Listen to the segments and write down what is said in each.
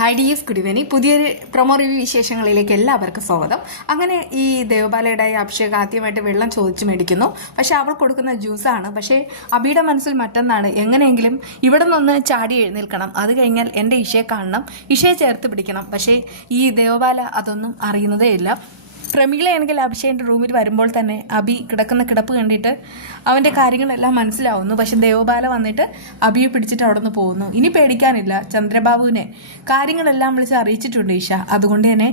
Hi ഡിയസ് good evening. പുതിയൊരു promo review വിശേഷങ്ങളിലേക്ക് എല്ലാവർക്കും സ്വാഗതം. അങ്ങനെ ഈ ദേവബാലയുടെ അഭിഷേക് ആദ്യമായിട്ട് വെള്ളം ചോദിച്ചു മേടിക്കുന്നു. പക്ഷെ അവൾ കൊടുക്കുന്ന ജ്യൂസാണ്. പക്ഷേ അബിയുടെ മനസ്സിൽ മറ്റൊന്നാണ്, എങ്ങനെയെങ്കിലും ഇവിടെ നിന്ന് ചാടി എഴുന്നേൽക്കണം, അത് കഴിഞ്ഞാൽ എൻ്റെ ഇഷയെ കാണണം, ഇഷയെ ചേർത്ത് പിടിക്കണം. പക്ഷേ ഈ ദേവബാല അതൊന്നും അറിയുന്നതേ ഇല്ല. പ്രമീളയാണെങ്കിൽ അഭിഷേകിൻ്റെ റൂമിൽ വരുമ്പോൾ തന്നെ അബി കിടക്കുന്ന കിടപ്പ് കണ്ടിട്ട് അവൻ്റെ കാര്യങ്ങളെല്ലാം മനസ്സിലാവുന്നു. പക്ഷെ ദേവബാല വന്നിട്ട് അബിയെ പിടിച്ചിട്ട് അവിടെ നിന്ന് പോകുന്നു. ഇനി പേടിക്കാനില്ല, ചന്ദ്രബാബുവിനെ കാര്യങ്ങളെല്ലാം വിളിച്ച് അറിയിച്ചിട്ടുണ്ട് ഈശ. അതുകൊണ്ട് തന്നെ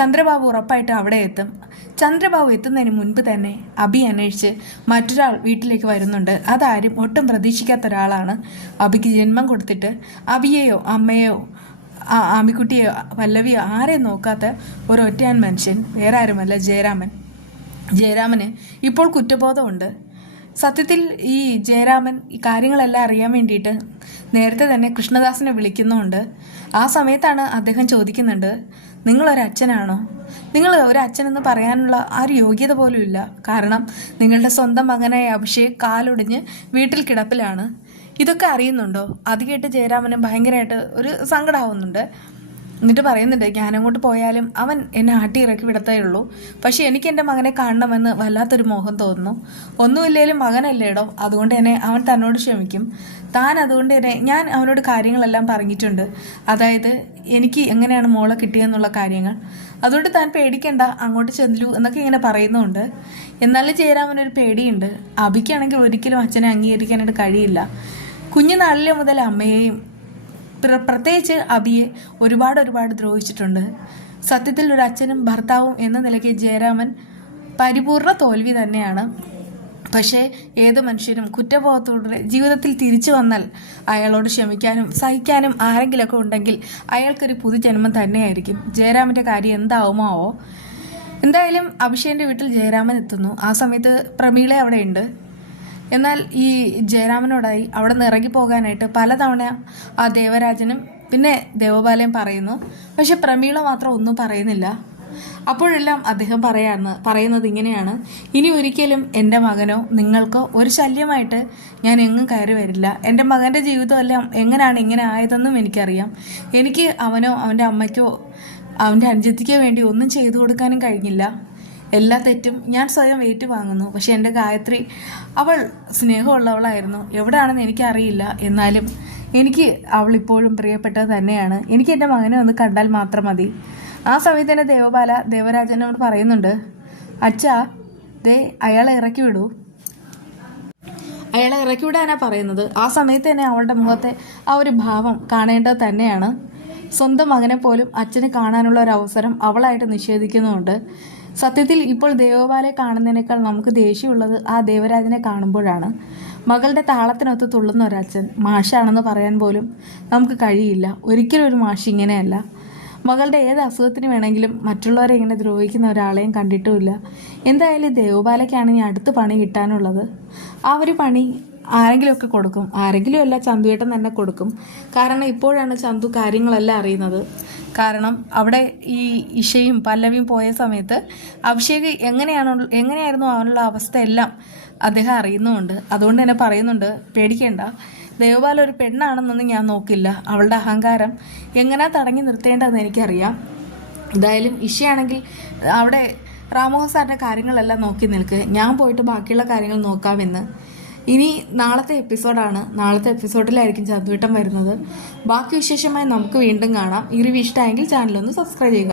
ചന്ദ്രബാബു ഉറപ്പായിട്ട് അവിടെ എത്തും. ചന്ദ്രബാബു എത്തുന്നതിന് മുൻപ് തന്നെ അബി അന്വേഷിച്ച് മറ്റൊരാൾ വീട്ടിലേക്ക് വരുന്നുണ്ട്. അതാരും ഒട്ടും പ്രതീക്ഷിക്കാത്ത ഒരാളാണ്. അബിക്ക് ജന്മം കൊടുത്തിട്ട് അബിയെയോ അമ്മയോ ആമിക്കുട്ടിയോ പല്ലവിയോ ആരെയും നോക്കാത്ത ഒരൊറ്റയാൻ മനുഷ്യൻ വേറെ ആരുമല്ല, ജയരാമന് ഇപ്പോൾ കുറ്റബോധമുണ്ട്. സത്യത്തിൽ ഈ ജയരാമൻ ഈ കാര്യങ്ങളെല്ലാം അറിയാൻ വേണ്ടിയിട്ട് നേരത്തെ തന്നെ കൃഷ്ണദാസിനെ വിളിക്കുന്നുണ്ട്. ആ സമയത്താണ് അദ്ദേഹം ചോദിക്കുന്നുണ്ട്, നിങ്ങളൊരച്ഛനാണോ? നിങ്ങൾ ഒരു അച്ഛനെന്ന് പറയാനുള്ള ആ ഒരു യോഗ്യത പോലും ഇല്ല. കാരണം നിങ്ങളുടെ സ്വന്തം മകനായ അഭിഷേക് കാലൊടിഞ്ഞ് വീട്ടിൽ കിടപ്പിലാണ്. ഇതൊക്കെ അറിയുന്നുണ്ടോ? അത് കേട്ട് ജയരാമന് ഭയങ്കരമായിട്ട് ഒരു സങ്കടമാവുന്നുണ്ട്. എന്നിട്ട് പറയുന്നുണ്ട്, ഞാനങ്ങോട്ട് പോയാലും അവൻ എന്നെ ആട്ടി ഇറക്കി വിടത്തേ ഉള്ളൂ. പക്ഷെ എനിക്ക് എൻ്റെ മകനെ കാണണമെന്ന് വല്ലാത്തൊരു മോഹം തോന്നുന്നു. ഒന്നുമില്ലേലും മകനല്ലേടോ, അതുകൊണ്ട് തന്നെ അവൻ തന്നോട് ക്ഷമിക്കും. താൻ അതുകൊണ്ട് തന്നെ ഞാൻ അവനോട് കാര്യങ്ങളെല്ലാം പറഞ്ഞിട്ടുണ്ട്. അതായത് എനിക്ക് എങ്ങനെയാണ് മോളെ കിട്ടിയെന്നുള്ള കാര്യങ്ങൾ. അതുകൊണ്ട് താൻ പേടിക്കണ്ട, അങ്ങോട്ട് ചെല്ലൂ എന്നൊക്കെ ഇങ്ങനെ പറയുന്നുണ്ട്. എന്നാലും ജയരാമനൊരു പേടിയുണ്ട്. അബിക്കാണെങ്കിൽ ഒരിക്കലും അച്ഛനെ അംഗീകരിക്കാനായിട്ട് കഴിയില്ല. കുഞ്ഞുനാളിലെ മുതൽ അമ്മയെയും പ്രത്യേകിച്ച് അബിയെ ഒരുപാട് ദ്രോഹിച്ചിട്ടുണ്ട്. സത്യത്തിൽ ഒരു അച്ഛനും ഭർത്താവും എന്ന നിലയ്ക്ക് ജയരാമൻ പരിപൂർണ തോൽവി തന്നെയാണ്. പക്ഷേ ഏത് മനുഷ്യരും കുറ്റബോധത്തോടെ ജീവിതത്തിൽ തിരിച്ചു വന്നാൽ അയാളോട് ക്ഷമിക്കാനും സഹിക്കാനും ആരെങ്കിലുമൊക്കെ ഉണ്ടെങ്കിൽ അയാൾക്കൊരു പുതുജന്മം തന്നെയായിരിക്കും. ജയരാമൻ്റെ കാര്യം എന്താവുമോ. എന്തായാലും അഭിഷേകിൻ്റെ വീട്ടിൽ ജയരാമൻ എത്തുന്നു. ആ സമയത്ത് പ്രമീള അവിടെ ഉണ്ട്. എന്നാൽ ഈ ജയരാമനോടായി അവിടെ നിന്ന് ഇറങ്ങിപ്പോകാനായിട്ട് പലതവണ ആ ദേവരാജനും പിന്നെ ദേവബാലയും പറയുന്നു. പക്ഷെ പ്രമീള മാത്രം ഒന്നും പറയുന്നില്ല. അപ്പോഴെല്ലാം അദ്ദേഹം പറയുന്നത് ഇങ്ങനെയാണ്, ഇനി ഒരിക്കലും എൻ്റെ മകനോ നിങ്ങൾക്കോ ഒരു ശല്യമായിട്ട് ഞാൻ എങ്ങും കയറി വരില്ല. എൻ്റെ മകൻ്റെ ജീവിതമെല്ലാം എങ്ങനെയാണ് ഇങ്ങനെ ആയതെന്നും എനിക്കറിയാം. എനിക്ക് അവനോ അവൻ്റെ അമ്മയ്ക്കോ അവൻ്റെ അനുജത്തിക്കോ വേണ്ടി ഒന്നും ചെയ്തു കൊടുക്കാനും കഴിഞ്ഞില്ല. എല്ലാ തെറ്റും ഞാൻ സ്വയം ഏറ്റുവാങ്ങുന്നു. പക്ഷെ എൻ്റെ ഗായത്രി അവൾ സ്നേഹമുള്ളവളായിരുന്നു. എവിടെയാണെന്ന് എനിക്കറിയില്ല. എന്നാലും എനിക്ക് അവളിപ്പോഴും പ്രിയപ്പെട്ടത് തന്നെയാണ്. എനിക്ക് എൻ്റെ മകനെ ഒന്ന് കണ്ടാൽ മാത്രം മതി. ആ സമയത്ത് തന്നെ ദേവബാല ദേവരാജനോട് പറയുന്നുണ്ട്, അച്ഛാ ദേ അയാളെ ഇറക്കി വിടൂ. അയാളെ ഇറക്കി വിടാനാണ് പറയുന്നത്. ആ സമയത്ത് തന്നെ അവളുടെ മുഖത്തെ ആ ഒരു ഭാവം കാണേണ്ടത് തന്നെയാണ്. സ്വന്തം മകനെ പോലും അച്ഛന് കാണാനുള്ള ഒരു അവസരം അവളായിട്ട് നിഷേധിക്കുന്നുമുണ്ട്. സത്യത്തിൽ ഇപ്പോൾ ദേവബാലയെ കാണുന്നതിനേക്കാൾ നമുക്ക് ദേഷ്യമുള്ളത് ആ ദേവരാജനെ കാണുമ്പോഴാണ്. മകളുടെ താളത്തിനൊത്ത് തുള്ളുന്ന ഒരച്ഛൻ മാഷാണെന്ന് പറയാൻ പോലും നമുക്ക് കഴിയില്ല. ഒരിക്കലും ഒരു മാഷ് ഇങ്ങനെയല്ല. മകളുടെ ഏത് അസുഖത്തിന് വേണമെങ്കിലും മറ്റുള്ളവരെ ഇങ്ങനെ ദ്രോഹിക്കുന്ന ഒരാളെയും കണ്ടിട്ടുമില്ല. എന്തായാലും ദേവബാലയ്ക്കാണ് ഇനി അടുത്ത് പണി കിട്ടാനുള്ളത്. ആ ഒരു പണി ആരെങ്കിലുമൊക്കെ കൊടുക്കും. ആരെങ്കിലും അല്ല, ചന്തുവേട്ടൻ തന്നെ കൊടുക്കും. കാരണം ഇപ്പോഴാണ് ചന്തു കാര്യങ്ങളെല്ലാം അറിയുന്നത്. കാരണം അവിടെ ഈ ഇഷയും പല്ലവിയും പോയ സമയത്ത് അഭിഷേക് എങ്ങനെയായിരുന്നു അവനുള്ള അവസ്ഥ എല്ലാം അദ്ദേഹം അറിയുന്നുമുണ്ട്. അതുകൊണ്ട് തന്നെ പറയുന്നുണ്ട്, പേടിക്കേണ്ട, ദേവബാല ഒരു പെണ്ണാണെന്നൊന്നും ഞാൻ നോക്കില്ല. അവളുടെ അഹങ്കാരം എങ്ങനെ തടഞ്ഞു നിർത്തേണ്ടതെന്ന് എനിക്കറിയാം. എന്തായാലും ഇഷയാണെങ്കിൽ അവിടെ രാമോഹൻ സാറിൻ്റെ കാര്യങ്ങളെല്ലാം നോക്കി നിൽക്ക്, ഞാൻ പോയിട്ട് ബാക്കിയുള്ള കാര്യങ്ങൾ നോക്കാമെന്ന്. ഇനി നാളത്തെ എപ്പിസോഡാണ്. നാളത്തെ എപ്പിസോഡിലായിരിക്കും ചന്തുവേട്ടൻ വരുന്നത്. ബാക്കി വിശേഷമായി നമുക്ക് വീണ്ടും കാണാം. ഈ റിവ്യൂ ഇഷ്ടമായെങ്കിൽ ചാനലൊന്ന് സബ്സ്ക്രൈബ് ചെയ്യുക.